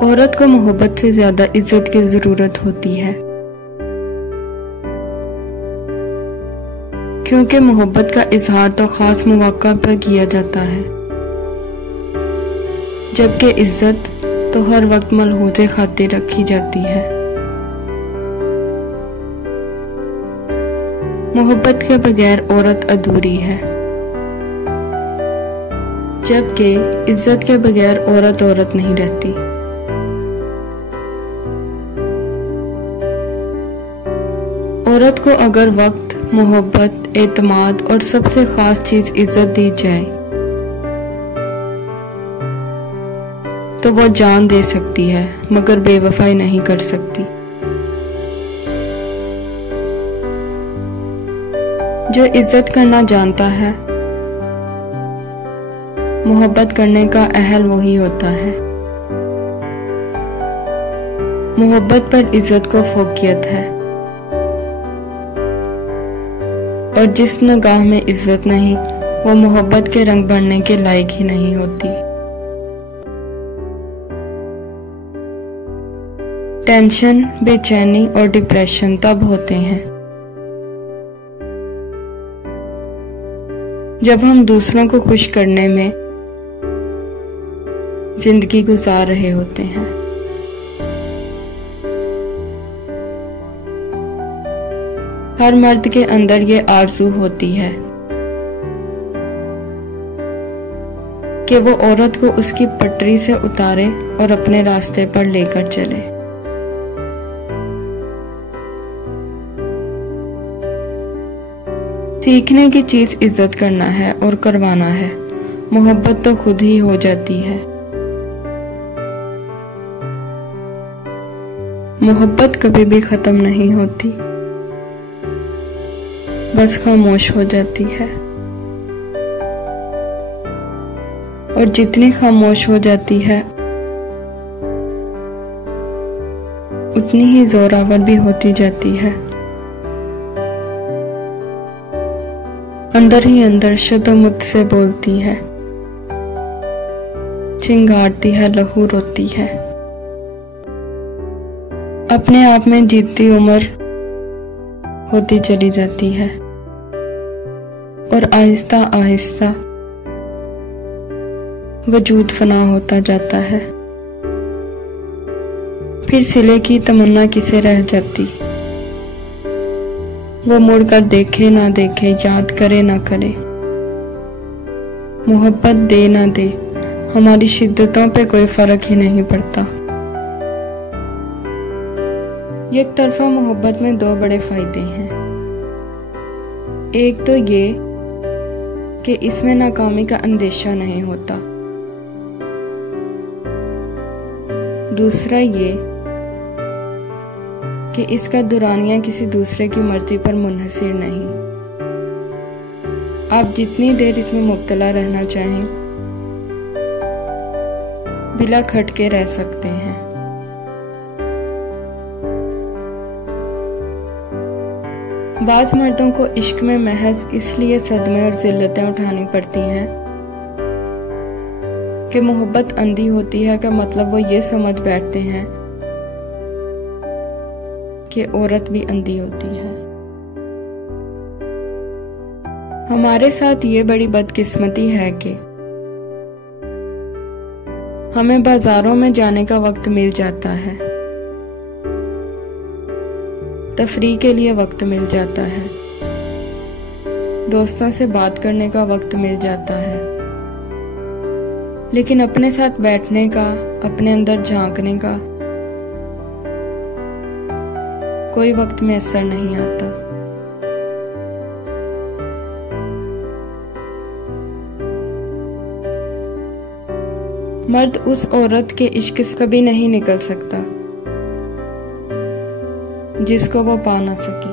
औरत को मोहब्बत से ज्यादा इज्जत की जरूरत होती है, क्योंकि मोहब्बत का इजहार तो खास मौका पर किया जाता है, जबकि इज्जत तो हर वक्त मलहूज़े खातिर रखी जाती है। मोहब्बत के बगैर औरत अधूरी है, जबकि इज्जत के बगैर औरत औरत नहीं रहती। औरत को अगर वक्त, मोहब्बत, एतमाद और सबसे खास चीज इज्जत दी जाए तो वो जान दे सकती है, मगर बेवफाई नहीं कर सकती। जो इज्जत करना जानता है, मोहब्बत करने का अहल वही होता है। मोहब्बत पर इज्जत को फौकियत है, और जिस निगाह में इज्जत नहीं, वो मोहब्बत के रंग भरने के लायक ही नहीं होती। टेंशन, बेचैनी और डिप्रेशन तब होते हैं जब हम दूसरों को खुश करने में जिंदगी गुजार रहे होते हैं। हर मर्द के अंदर ये आरज़ू होती है कि वो औरत को उसकी पटरी से उतारे और अपने रास्ते पर लेकर चले। सीखने की चीज इज्जत करना है और करवाना है, मोहब्बत तो खुद ही हो जाती है। मोहब्बत कभी भी खत्म नहीं होती, बस खामोश हो जाती है, और जितनी खामोश हो जाती है उतनी ही जोरावर भी होती जाती है। अंदर ही अंदर शब्द मुझसे बोलती है, चिंगारती है, लहू रोती है। अपने आप में जीतती उम्र होती चली जाती है, और आहिस्ता आहिस्ता वजूद फना होता जाता है। फिर सिले की तमन्ना किसे रह जाती, वो मुड़कर देखे ना देखे, याद करे ना करे, मोहब्बत दे ना दे, हमारी शिद्दतों पे कोई फर्क ही नहीं पड़ता। एक तरफा मोहब्बत में दो बड़े फायदे हैं। एक तो ये कि इसमें नाकामी का अंदेशा नहीं होता, दूसरा ये कि इसका दुरानिया किसी दूसरे की मर्जी पर मुनहसिर नहीं। आप जितनी देर इसमें मुब्तला रहना चाहें, बिला खटके रह सकते हैं। बाज मर्दों को इश्क में महज इसलिए सदमे और जिल्लतें उठानी पड़ती हैं कि मोहब्बत अंधी होती है का मतलब वो ये समझ बैठते हैं कि औरत भी अंधी होती है। हमारे साथ ये बड़ी बदकिस्मती है कि हमें बाजारों में जाने का वक्त मिल जाता है, तफरीह के लिए वक्त मिल जाता है, दोस्तों से बात करने का वक्त मिल जाता है, लेकिन अपने साथ बैठने का, अपने अंदर झांकने का कोई वक्त में असर नहीं आता। मर्द उस औरत के इश्क से कभी नहीं निकल सकता जिसको वो पा ना सके।